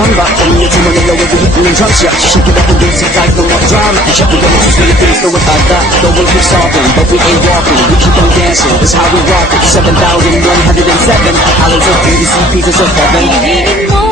장갑 오늘 주머니 너에게 휘두른 장치야 Shake it up and dance it like no more drama Check it out, just really things throw it like that No one keep solving, but we ain't walking We keep on dancing, that's how we rock it 7,107 islands of beauty, see pieces of heaven